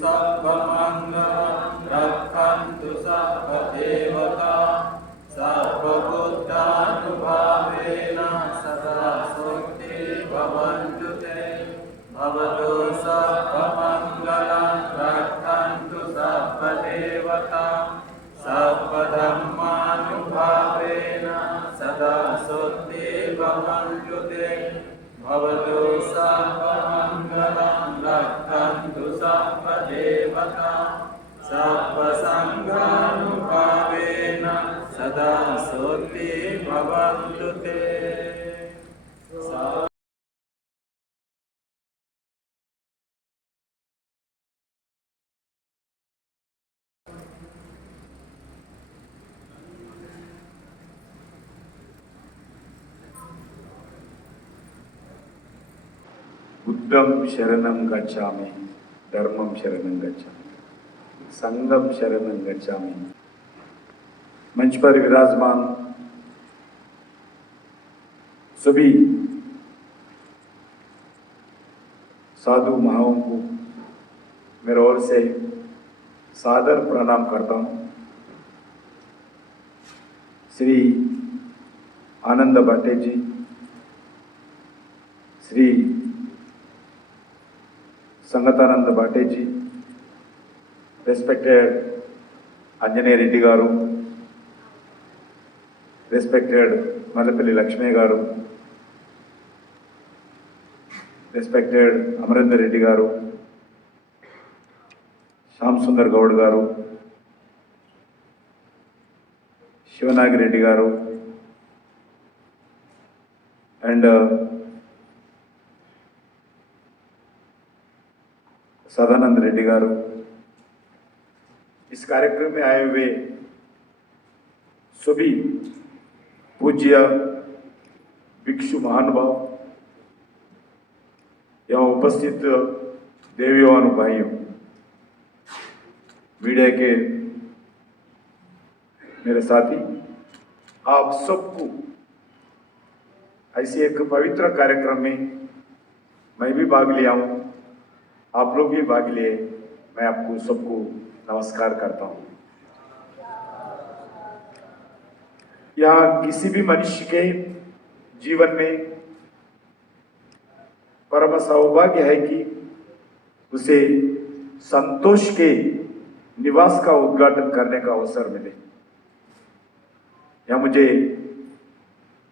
सर्वमङ्गलं रक्षन्तु सर्वदेवता सर्वबुद्धानुभावेन सदा सुखी भवन्तु ते भवतु सर्वमङ्गलं रक्षन्तु सर्वदेवता सर्वधर्मानुभावेन सदा सुखी भवन्तु ते भवतु सर्वमङ्गलं रक्षन्तु सर्वदेवता सर्वसङ्घानुभावेन सदा सुखी भवन्तु ते। बुद्धं शरणं गच्छामि, धर्मं शरणं गच्छामि, संघं शरणं गच्छामि। मंच पर विराजमान सभी साधु महाओं को मेरे ओर से सादर प्रणाम करता हूँ। श्री आनंद भाटे जी, श्री संगतानंद भाटे जी, रेस्पेक्टेड अंजनेय रेड्डी गारू, रेस्पेक्टेड मल्लपल्ली लक्ष्मी गारू, रेस्पेक्टेड अमरेंद्र रेड्डी गारू, श्याम सुंदर गौड़ गारू, शिवनाग रेड्डी गारू, एंड सदानंद रेड्डी गारू, इस कार्यक्रम में आए हुए सभी पूज्य भिक्षु महानुभाव, यहाँ उपस्थित देवियों और भाइयों, मीडिया के मेरे साथी, आप सबको ऐसे एक पवित्र कार्यक्रम में मैं भी भाग लिया हूँ, आप लोग भी भाग लिए। मैं आपको सबको नमस्कार करता हूँ। यहाँ किसी भी मनुष्य के जीवन में परम सौभाग्य है कि उसे संतोष के निवास का उद्घाटन करने का अवसर मिले। यहाँ मुझे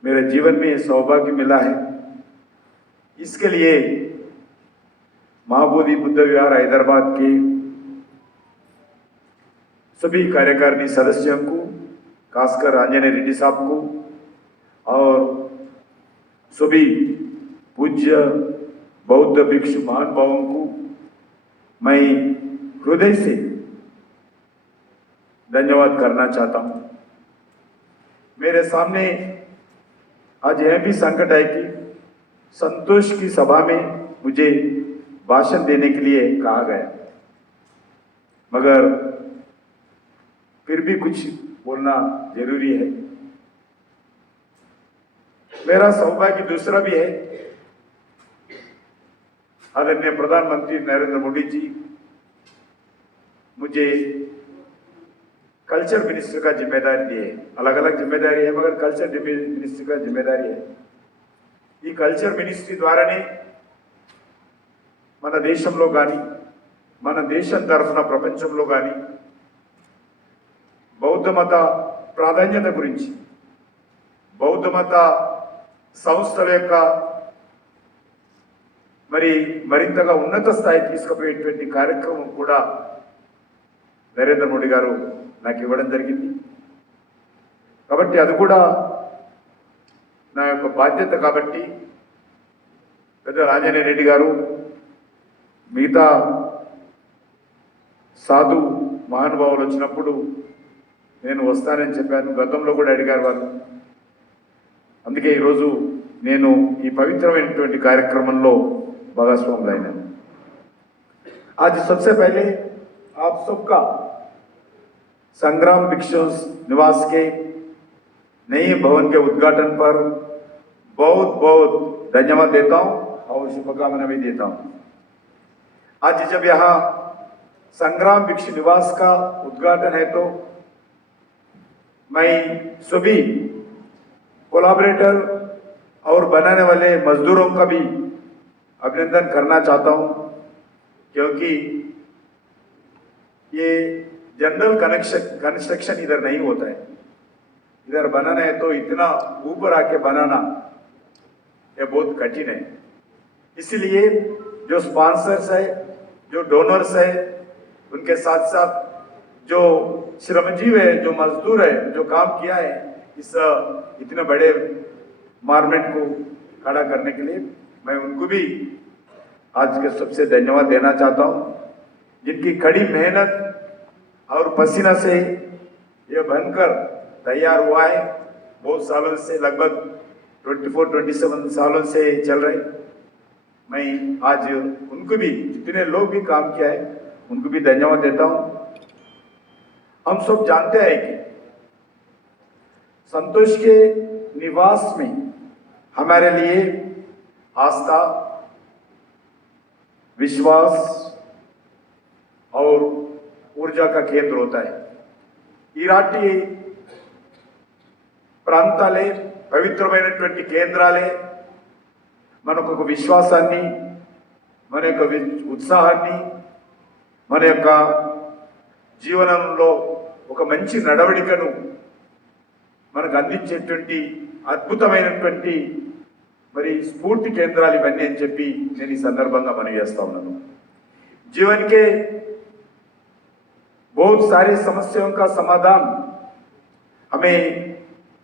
मेरे जीवन में सौभाग्य मिला है। इसके लिए महाबोधि बुद्ध विहार हैदराबाद के सभी कार्यकारिणी सदस्यों को, खासकर अंजनेय रेड्डी साहब को और सभी पूज्य बौद्ध भिक्षु महानुभावों को मैं हृदय से धन्यवाद करना चाहता हूं। मेरे सामने आज यह भी संकट है कि संतोष की सभा में मुझे भाषण देने के लिए कहा गया, मगर फिर भी कुछ बोलना जरूरी है। मेरा सौभाग्य दूसरा भी है। आदरणीय प्रधानमंत्री नरेंद्र मोदी जी मुझे कल्चर मिनिस्टर का जिम्मेदारी दिए। अलग अलग जिम्मेदारी है, मगर कल्चर मिनिस्टर का जिम्मेदारी है। ఈ కల్చర్ మినిస్ట్రీ ద్వారానే మన దేశంలో కానీ మన దేశం తరఫున ప్రపంచంలో కానీ బౌద్ధ మత ప్రాధాన్యత గురించి, బౌద్ధ మత సంస్థల యొక్క మరింతగా ఉన్నత స్థాయికి తీసుకుపోయేటువంటి కార్యక్రమం కూడా నరేంద్ర మోడీ గారు నాకు ఇవ్వడం జరిగింది. కాబట్టి అది కూడా నా యొక్క బాధ్యత. కాబట్టి పెద్ద ఆంజనేయ రెడ్డి గారు మిగతా సాధు మహానుభావులు వచ్చినప్పుడు నేను వస్తానని చెప్పాను. గతంలో కూడా అడిగారు వాళ్ళు. అందుకే ఈరోజు నేను ఈ పవిత్రమైనటువంటి కార్యక్రమంలో భాగస్వాములైనాను. आज सबसे पहले आप सबका संग्राम भिक्षु निवास के नए भवन के उद्घाटन पर बहुत बहुत धन्यवाद देता हूं और शुभकामना भी देता हूं। आज जब यहाँ संग्राम भिक्षु निवास का उद्घाटन है, तो मैं सभी कोलैबोरेटर और बनाने वाले मजदूरों का भी अभिनंदन करना चाहता हूं, क्योंकि ये जनरल कंस्ट्रक्शन इधर नहीं होता है। इधर बनाना है तो इतना ऊपर आके बनाना ये बहुत कठिन है। इसलिए जो स्पॉन्सर्स है, जो डोनर्स है, उनके साथ साथ जो श्रमजीव है, जो मजदूर है, जो काम किया है इस इतने बड़े मार्केट को खड़ा करने के लिए, मैं उनको भी आज के सबसे धन्यवाद देना चाहता हूं, जिनकी कड़ी मेहनत और पसीना से ये बनकर तैयार हुआ है। बहुत सालों से, लगभग 24-27 सालों से चल रहे। मैं आज उनको भी, जितने लोग भी काम किया है उनको भी धन्यवाद देता हूं। हम सब जानते हैं कि संतोष के निवास में हमारे लिए आस्था, विश्वास और ऊर्जा का केंद्र होता है। ఈరాటి ప్రాంతాలే పవిత్రమైనటువంటి కేంద్రాలే మనకు ఒక విశ్వాసాన్ని, మన యొక్క ఉత్సాహాన్ని, మన యొక్క జీవనంలో ఒక మంచి నడవడికను మనకు అందించేటువంటి అద్భుతమైనటువంటి మరి స్ఫూర్తి కేంద్రాలు ఇవన్నీ అని చెప్పి నేను ఈ సందర్భంగా మనవి చేస్తా ఉన్నాను। जीवन के बहुत सारी समस्याओं का समाधान हमें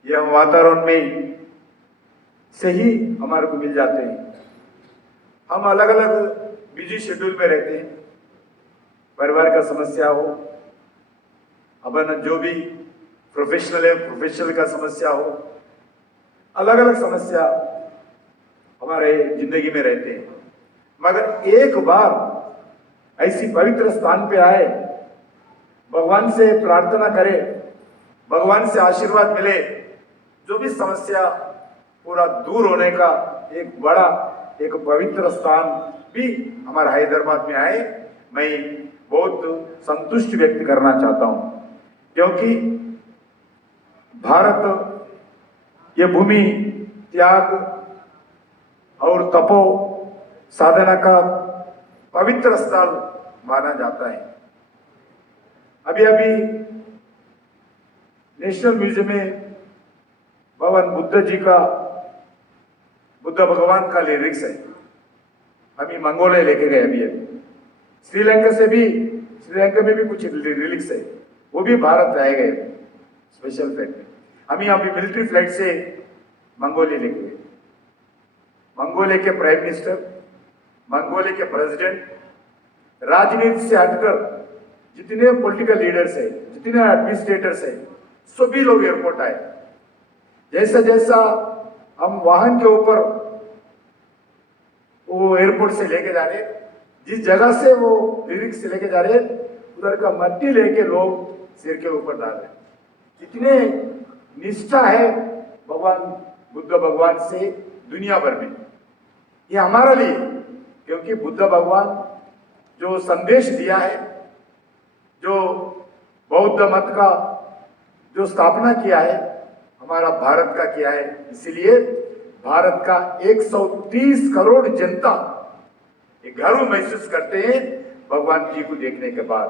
यह वातावरण में से ही हमारे को मिल जाते हैं। हम अलग अलग बिजी शेड्यूल में रहते हैं, परिवार का समस्या हो, अपन जो भी प्रोफेशनल है प्रोफेशनल का समस्या हो, अलग अलग समस्या हमारे जिंदगी में रहते हैं। मगर एक बार ऐसी पवित्र स्थान पे आए, भगवान से प्रार्थना करें, भगवान से आशीर्वाद मिले, जो भी समस्या पूरा दूर होने का एक बड़ा एक पवित्र स्थान भी हमारे हैदराबाद में आए, मैं बहुत संतुष्टि व्यक्त करना चाहता हूं। क्योंकि भारत ये भूमि त्याग और तपो साधना का पवित्र स्थल माना जाता है। अभी अभी नेशनल म्यूजियम में भगवान बुद्ध जी का, बुद्ध भगवान का लिरिक्स है, अभी मंगोलिया लेके गए। अभी श्रीलंका से भी, श्रीलंका में भी कुछ लिरिक्स है, वो भी भारत लाए गए स्पेशल फ्लाइट में। हम यहाँ भी मिलिट्री फ्लाइट से मंगोलिया लेके गए। मंगोलिया के प्राइम मिनिस्टर, मंगोलिया के प्रेसिडेंट, राजनीति से हटकर जितने पॉलिटिकल लीडर्स है, जितने एडमिनिस्ट्रेटर्स है, सभी लोग एयरपोर्ट आए। जैसा जैसा हम वाहन के ऊपर वो एयरपोर्ट से लेके जा रहे, जिस जगह से वो लिरिक्स से लेके जा रहे, उधर का मट्टी लेके लोग सिर के ऊपर डाल रहे। इतने निष्ठा है भगवान बुद्ध भगवान से दुनिया भर में। ये हमारा लिए, क्योंकि बुद्ध भगवान जो संदेश दिया है, जो बौद्ध मत का जो स्थापना किया है, हमारा भारत का किया है। इसलिए भारत का 130 करोड़ जनता एक गर्व महसूस करते हैं भगवान जी को देखने के बाद।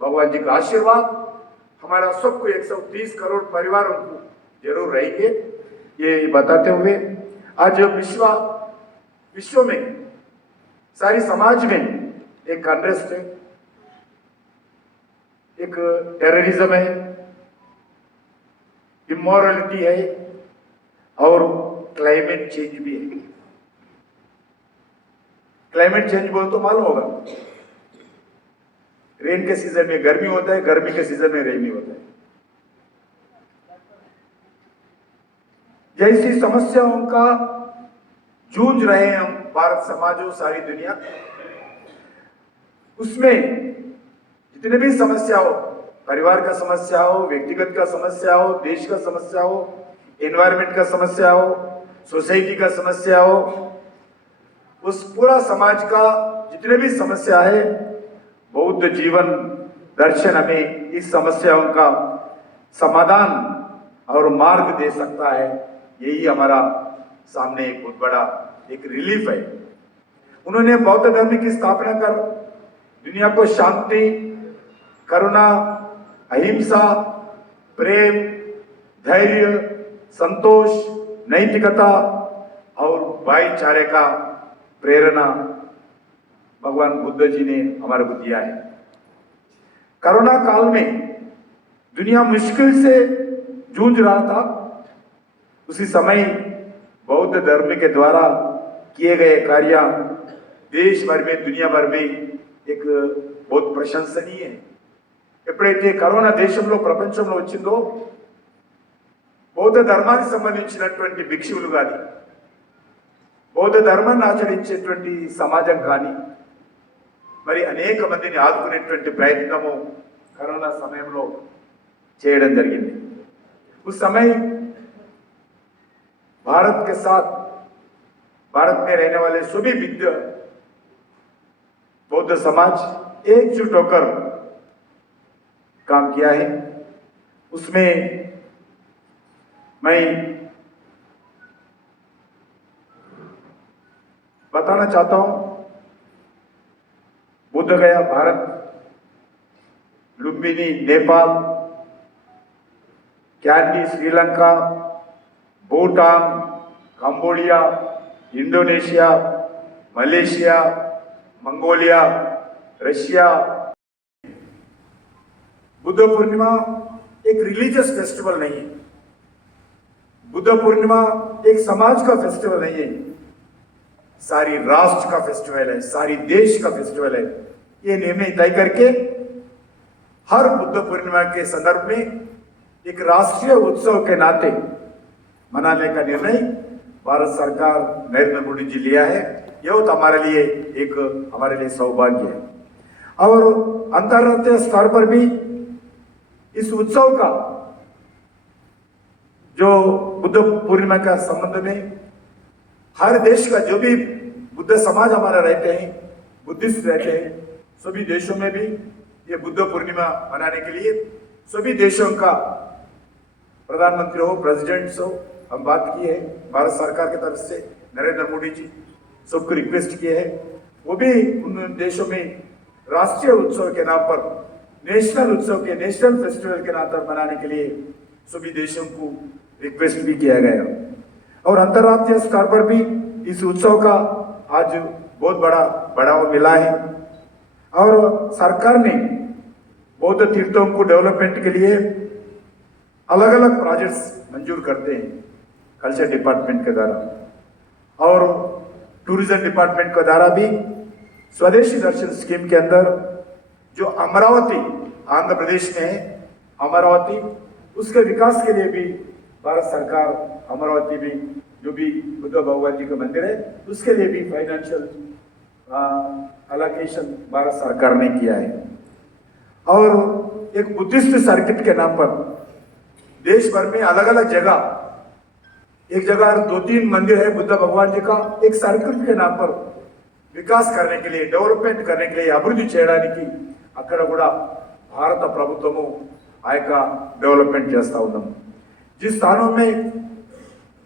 भगवान जी का आशीर्वाद हमारा सबको 130 करोड़ परिवारों को जरूर रहेंगे। ये बताते हुए आज विश्व में सारी समाज में एक अनरेस्ट है, एक टेररिज्म है, इमोरलिटी है और क्लाइमेट चेंज भी है। क्लाइमेट चेंज बोल तो मालूम होगा, रेन के सीजन में गर्मी होता है, गर्मी के सीजन में रेनी होता है। जैसी समस्याओं का जूझ रहे हैं हम भारत समाज और सारी दुनिया, उसमें जितने भी समस्या हो, परिवार का समस्या हो, व्यक्तिगत का समस्या हो, देश का समस्या हो, एनवायरमेंट का समस्या हो, सोसाइटी का समस्या हो, उस पूरा समाज का जितने भी समस्या है, बौद्ध जीवन दर्शन हमें इस समस्याओं का समाधान और मार्ग दे सकता है। यही हमारा सामने एक बहुत बड़ा एक रिलीफ है। उन्होंने बौद्ध धर्म की स्थापना कर दुनिया को शांति, करुणा, अहिंसा, प्रेम, धैर्य, संतोष, नैतिकता और भाईचारे का प्रेरणा भगवान बुद्ध जी ने हमारे को दिया है। कोरोना काल में दुनिया मुश्किल से जूझ रहा था। उसी समय बौद्ध धर्म के द्वारा किए गए कार्य देश भर में, दुनिया भर में एक बहुत ప్రశంసనీయ है। ఎప్పుడైతే కరోనా దేశంలో ప్రపంచంలో వచ్చిందో బౌద్ధ ధర్మానికి సంబంధించినటువంటి భిక్షువులు కానీ, బౌద్ధ ధర్మాన్ని ఆచరించేటువంటి సమాజం కానీ మరి అనేక మందిని ఆదుకునేటువంటి ప్రయత్నము కరోనా సమయంలో చేయడం జరిగింది। उस समय भारत के साथ भारत में रहने वाले सभी विद्य बौद्ध समाज एकजुट होकर काम किया है। उसमें मैं बताना चाहता हूं, Buddh Gaya Bharat, Lumbini Nepal, Kandy Sri Lanka, Bhutan, Cambodia, Indonesia, Malaysia, Mongolia, Russia. Buddha Purnima एक रिलीजियस फेस्टिवल नहीं है। बुद्ध पूर्णिमा एक समाज का फेस्टिवल नहीं है, सारी राष्ट्र का फेस्टिवल है, सारी देश का फेस्टिवल है। ये निर्णय तय करके हर बुद्ध पूर्णिमा के संदर्भ में एक राष्ट्रीय उत्सव के नाते मनाने का निर्णय भारत सरकार नरेंद्र मोदी जी लिया है। यह तो हमारे लिए सौभाग्य है। और अंतर्राष्ट्रीय स्तर पर भी इस उत्सव का जो बुद्ध पूर्णिमा का संबंध में हर देश का जो भी बुद्ध समाज हमारा रहते हैं, बुद्धिस्ट रहते हैं, सभी देशों में भी ये बुद्ध पूर्णिमा मनाने के लिए सभी देशों का प्रधानमंत्री हो, प्रेसिडेंट्स हो, हम बात की है। भारत सरकार की तरफ से नरेंद्र मोदी जी सबको रिक्वेस्ट किए हैं, वो भी उन देशों में राष्ट्रीय उत्सव के नाम पर, नेशनल उत्सव के, नेशनल फेस्टिवल के नाम पर मनाने के लिए सभी देशों को रिक्वेस्ट भी किया गया। और अंतर्राष्ट्रीय स्तर पर भी इस उत्सव का आज बहुत बड़ा बढ़ावा मिला है। और सरकार ने बौद्ध तीर्थों को डेवलपमेंट के लिए अलग अलग प्रोजेक्ट्स मंजूर करते हैं कल्चर डिपार्टमेंट के द्वारा, और टूरिज्म डिपार्टमेंट के द्वारा भी स्वदेशी दर्शन स्कीम के अंदर जो अमरावती आंध्र प्रदेश में है, अमरावती, उसके विकास के लिए भी भारत सरकार अमरावती में जो भी बुद्ध भगवान जी का मंदिर है उसके लिए भी फाइनेंशियल अलोकेशन भारत सरकार ने किया है। और एक बुद्धिस्ट सर्किट के नाम पर देश भर में अलग अलग जगह, एक जगह 2-3 मंदिर है बुद्ध भगवान जी का, एक सर्किट के नाम पर विकास करने के लिए, डेवलपमेंट करने के लिए, अभिवृद्धि చేయడానికి అక్కడ కూడా భారత ప్రభుత్వము ఆ యొక్క डेवलपमेंट చేస్తా ఉన్నాం। जिस स्थानों में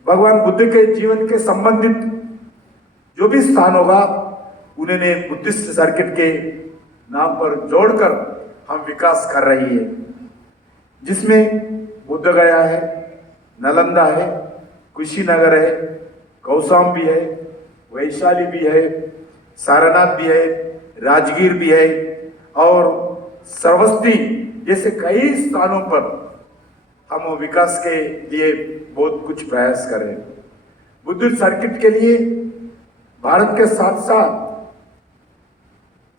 भगवान बुद्ध के जीवन के संबंधित जो भी स्थान होगा उन्हें बुद्धिस्ट सर्किट के नाम पर जोड़कर हम विकास कर रही है, जिसमें बुद्ध गया है, नालंदा है, कुशीनगर है, कौशाम्बी है, वैशाली भी है, सारनाथ भी है, राजगीर भी है और सरस्वती जैसे कई स्थानों पर हम विकास के लिए बहुत कुछ प्रयास कर रहे हैं। बुद्धिस्ट सर्किट के लिए भारत के साथ साथ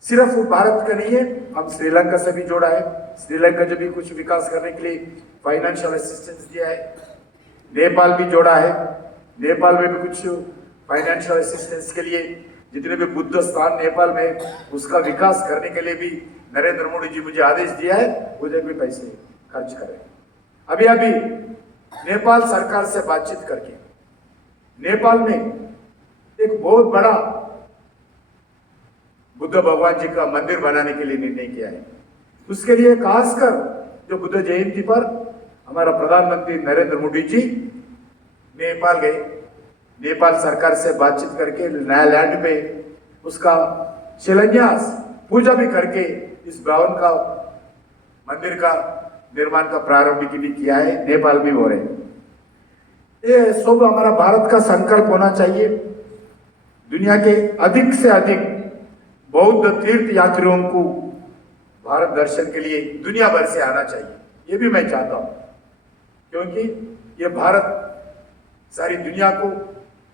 सिर्फ भारत का नहीं है, हम श्रीलंका से भी जोड़ा है। श्रीलंका जो भी कुछ विकास करने के लिए फाइनेंशियल असिस्टेंस दिया है, नेपाल भी जोड़ा है, नेपाल में भी कुछ फाइनेंशियल असिस्टेंस के लिए जितने भी बुद्ध स्थान नेपाल में उसका विकास करने के लिए भी नरेंद्र मोदी जी मुझे आदेश दिया है, मुझे भी पैसे खर्च करें। अभी अभी नेपाल सरकार से बातचीत करके नेपाल में एक बहुत बड़ा बुद्ध भगवान जी का मंदिर बनाने के लिए निर्णय किया है। उसके लिए खासकर जो बुद्ध जयंती पर हमारा प्रधानमंत्री नरेंद्र मोदी जी नेपाल गए, नेपाल सरकार से बातचीत करके नया लैंड पे उसका शिलान्यास पूजा भी करके इस भवन का मंदिर का निर्माण का प्रारंभ भी किया है। नेपाल में हो रहे हैं। ये सब हमारा भारत का संकल्प होना चाहिए। दुनिया के अधिक से अधिक बौद्ध तीर्थ यात्रियों को भारत दर्शन के लिए दुनिया भर से आना चाहिए, ये भी मैं चाहता हूं, क्योंकि ये भारत सारी दुनिया को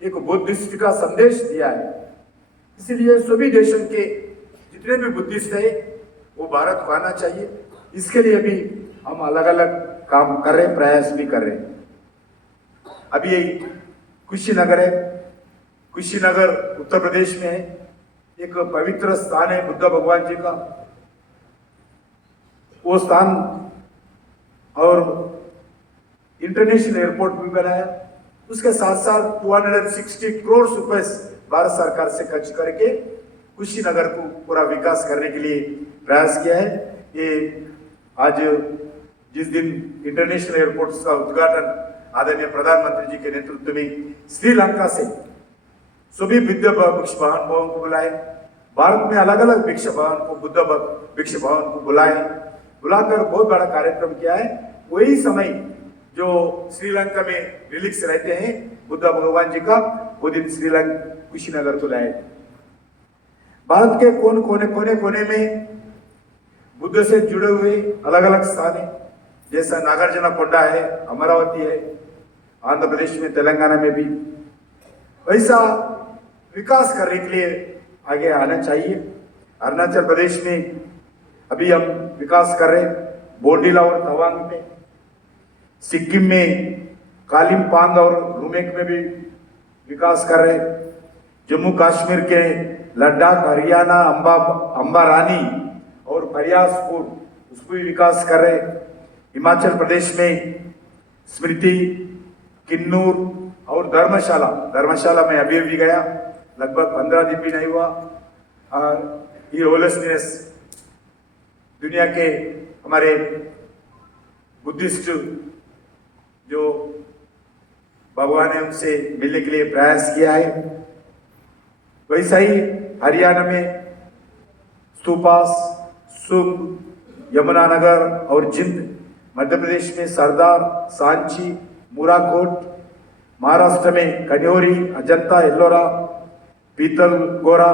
एक बुद्धिस्ट का संदेश दिया है। इसलिए सभी देशों के जितने भी बुद्धिस्ट है वो भारत को आना चाहिए। इसके लिए भी हम अलग अलग काम कर रहे हैं, प्रयास भी कर रहे हैं। अभी यही कुशीनगर है, कुशीनगर उत्तर प्रदेश में है, एक पवित्र स्थान है बुद्ध भगवान जी का। वो स्थान और इंटरनेशनल एयरपोर्ट भी बनाया। उसके साथ साथ 260 करोड़ रुपए भारत सरकार से खर्च करके कुशीनगर को पूरा विकास करने के लिए प्रयास किया है। ये आज जिस दिन इंटरनेशनल एयरपोर्ट का उद्घाटन आदरणीय प्रधानमंत्री जी के नेतृत्व में श्रीलंका से सभी बुद्ध भिक्ष भवन को बुलाए, भारत में अलग अलग भिक्ष भवन को बुद्ध भिक्ष भवन को बुलाकर बहुत बड़ा कार्यक्रम किया है। वही समय जो श्रीलंका में रिलीक्स रहते हैं बुद्ध भगवान जी का, वो दिन श्रीलंका कुशीनगर को लाए। भारत के कोने में बुद्ध से जुड़े हुए अलग अलग स्थान है, जैसा नागार्जुन कोंडा है, अमरावती है, आंध्र प्रदेश में, तेलंगाना में भी। वैसा विकास करने के लिए आगे आना चाहिए। अरुणाचल प्रदेश में अभी हम विकास कर रहे, बोंडीला और तवांग में, सिक्किम में कालिम्पोंग और रुमेक में भी विकास कर रहे, जम्मू कश्मीर के लद्दाख, हरियाणा, अंबारानी और प्रयासपुर उसको भी विकास कर रहे, हिमाचल प्रदेश में स्मृति, किन्नूर और धर्मशाला में अभी गया, लगभग 15 दिन भी नहीं हुआ। ये होलेसनेस दुनिया के हमारे बुद्धिस्ट जो भगवान है उनसे मिलने के लिए प्रयास किया है। वैसा ही हरियाणा में स्तूपास, सुंग, यमुनानगर और जिंद, मध्य प्रदेश में सरदार, सांची, मुराकोट, महाराष्ट्र में कन्योरी, अजंता, एल्लोरा, पीतल गोरा,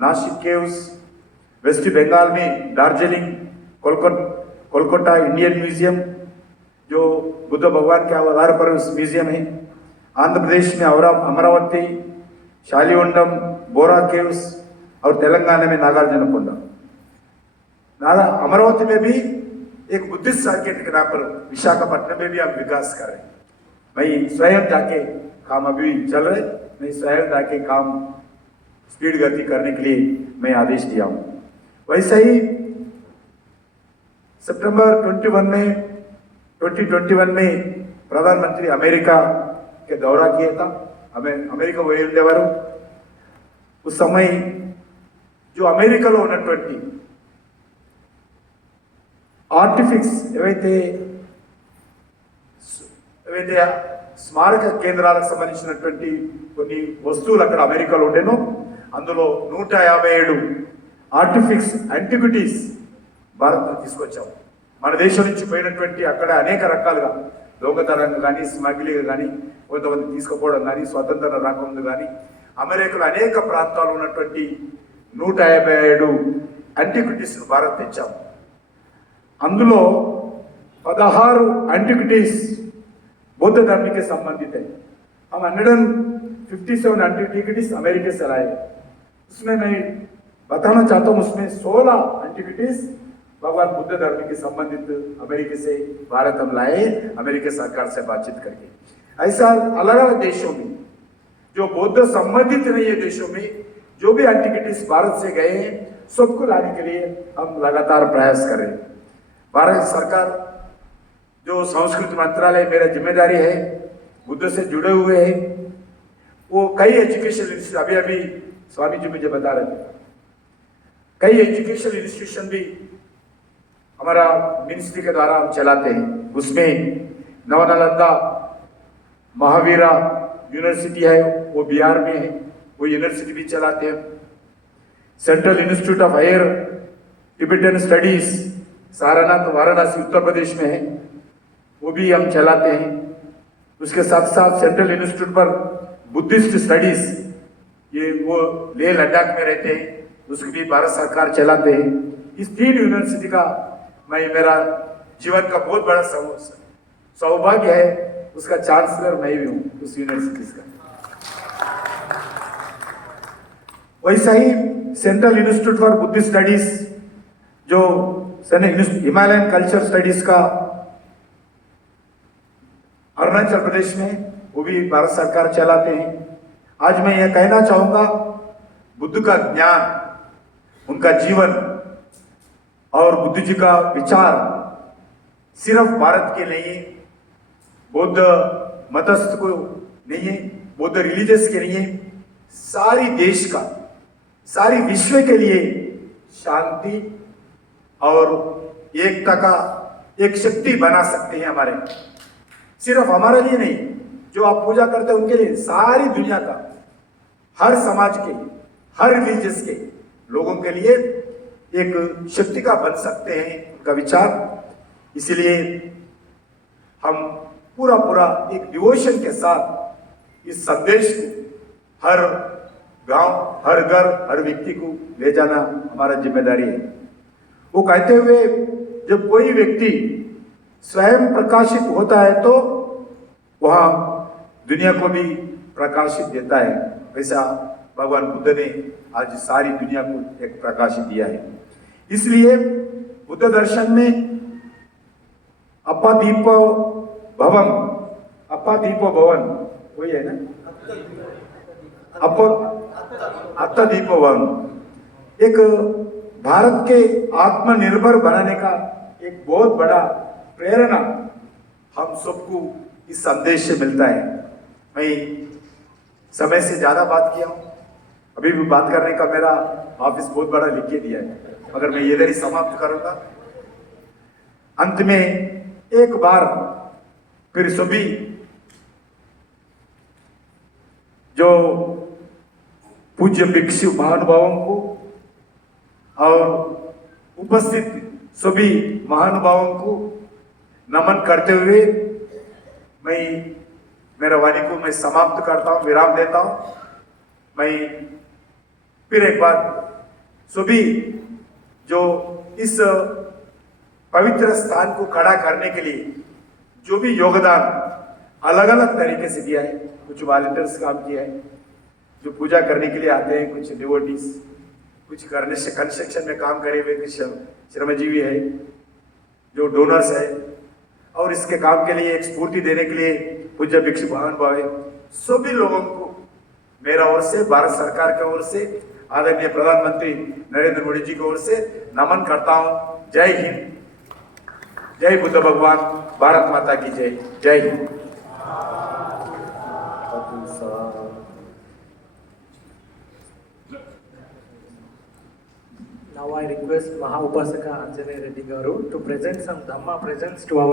नासिक केव्स, वेस्ट बंगाल में दार्जिलिंग, कोलकाता इंडियन म्यूजियम जो बुद्ध भगवान के आधार पर उस म्यूजियम है, आंध्र प्रदेश में अमरावती, शालीवंडम, बोरा केव्स और तेलंगाना में नागार्जुन कोंडा। अमरावती में भी एक बुद्धिस्ट सर्किट के नाम पर विशाखापट्टनम में भी हम विकास कर रहे हैं। मैं स्वयं जाके काम अभी चल रहे, मैं स्वयं जाके काम स्पीड गति करने के लिए मैं आदेश दिया हूं। वैसे ही सितंबर 2021 में प्रधानमंत्री अमेरिका के दौरा किया था। अमेरिका వెళ్ళేవారు। उस समय जो అమెరికాలో ఉన్నటువంటి ఆర్టిఫిక్స్ ఏవైతే స్మారక కేంద్రాలకు సంబంధించినటువంటి కొన్ని వస్తువులు అక్కడ అమెరికాలో ఉండేనో అందులో 157 ఆర్టిఫిక్స్ యాంటిక్విటీస్ భారత్ తీసుకొచ్చాం। మన దేశం నుంచి పోయినటువంటి అక్కడ అనేక రకాలుగా దొంగతనం కానీ, స్మగ్లింగ్ కానీ, కొంతమంది తీసుకుపోవడం కానీ, స్వతంత్ర రాకముందు కానీ అమెరికాలో అనేక ప్రాంతాలు ఉన్నటువంటి 157 యాంటిక్విటీస్ భారత్ తెచ్చాం। అందులో 16 యాంటిక్విటీస్ बौद्ध धर्म के संबंधित है। हम 157 एंटिक्विटीज अमेरिका से लाए। उसमें मैं बताना चाहता हूँ, उसमें 16 एंटिक्विटीज भगवान बुद्ध धर्म के संबंधित अमेरिका से भारत हम लाए, अमेरिका सरकार से बातचीत करके। ऐसा अलग अलग देशों में जो बौद्ध संबंधित नहीं है देशों में जो भी एंटिक्विटीज भारत से गए हैं सबको लाने के लिए हम लगातार प्रयास कर रहे हैं। भारत सरकार जो संस्कृति मंत्रालय मेरा जिम्मेदारी है, बुद्ध से जुड़े हुए हैं, वो कई एजुकेशन अभी स्वामी जी मुझे बता रहे थे। कई एजुकेशन इंस्टीट्यूशन भी हमारा मिनिस्ट्री के द्वारा हम चलाते हैं। उसमें नवनालंदा महावीरा यूनिवर्सिटी है, वो बिहार में है, वो यूनिवर्सिटी भी चलाते हैं। Central Institute of Higher Tibetan Studies Sarnath Varanasi Uttar Pradesh में है, वो भी हम चलाते हैं। उसके साथ साथ सेंट्रल इंस्टीट्यूट पर बुद्धिस्ट स्टडीज, ये वो लेह लद्दाख में रहते हैं, उसकी भी भारत सरकार चलाते हैं। इस 3 यूनिवर्सिटी का मेरा जीवन का बहुत बड़ा सौभाग्य है, उसका चांसलर मैं भी हूँ उस यूनिवर्सिटी का। वैसा ही Central Institute for Buddhist Studies जो हिमालयन कल्चर स्टडीज का अरुणाचल प्रदेश में, वो भी भारत सरकार चलाते हैं। आज मैं यह कहना चाहूंगा, बुद्ध का ज्ञान, उनका जीवन और बुद्ध जी का विचार सिर्फ भारत के नहीं, बौद्ध मतस्थ को नहीं है, बौद्ध रिलीजियस के लिए, सारी देश का, सारी विश्व के लिए शांति और एकता का एक शक्ति बना सकते हैं। हमारे सिर्फ हमारे लिए नहीं, जो आप पूजा करते हैं उनके लिए, सारी दुनिया का, हर समाज के, हर रिलीजियस के लोगों के लिए एक शक्ति का बन सकते हैं उनका विचार। इसलिए हम पूरा एक डिवोशन के साथ इस संदेश को हर गांव, हर घर, हर व्यक्ति को ले जाना हमारा जिम्मेदारी है। वो कहते हुए, जब कोई व्यक्ति स्वयं प्रकाशित होता है तो वह दुनिया को भी प्रकाशित देता है। वैसा भगवान बुद्ध ने आज सारी दुनिया को एक प्रकाशित दिया है। इसलिए बुद्ध दर्शन में अपादीपो भवन वही है ना, अत्तदीपो भवन, एक भारत के आत्मनिर्भर बनाने का एक बहुत बड़ा प्रेरणा हम सबको इस संदेश से मिलता है। मैं समय से ज्यादा बात किया हूं, अभी भी बात करने का मेरा ऑफिस बहुत बड़ा लिख के दिया है, मगर मैं इधर ही समाप्त करूंगा। अंत में एक बार फिर सभी जो पूज्य भिक्षु महानुभावों को और उपस्थित सभी महानुभावों को नमन करते हुए मैं मेरा वाणी को मैं समाप्त करता हूं, विराम देता हूं। मैं फिर एक बार सभी जो इस पवित्र स्थान को खड़ा करने के लिए जो भी योगदान अलग अलग तरीके से दिया है, कुछ वॉलंटियर्स काम किया है, जो पूजा करने के लिए आते हैं, कुछ डिवोटीज, कुछ करने से कंस्ट्रक्शन में काम करे हुए कुछ श्रमजीवी है, जो डोनर्स है, और इसके काम के लिए एक स्फूर्ति देने के लिए पूज्य भिक्षु महानुभाव है। सभी लोगों को मेरा ओर से, भारत सरकार की ओर से, आदरणीय प्रधानमंत्री नरेंद्र मोदी जी की ओर से नमन करता हूं। जय हिंद, जय बुद्ध भगवान, भारत माता की जय। जय Hind. Now I request Maha Upasaka Anjane Reddy Garu to present some Dhamma presents to our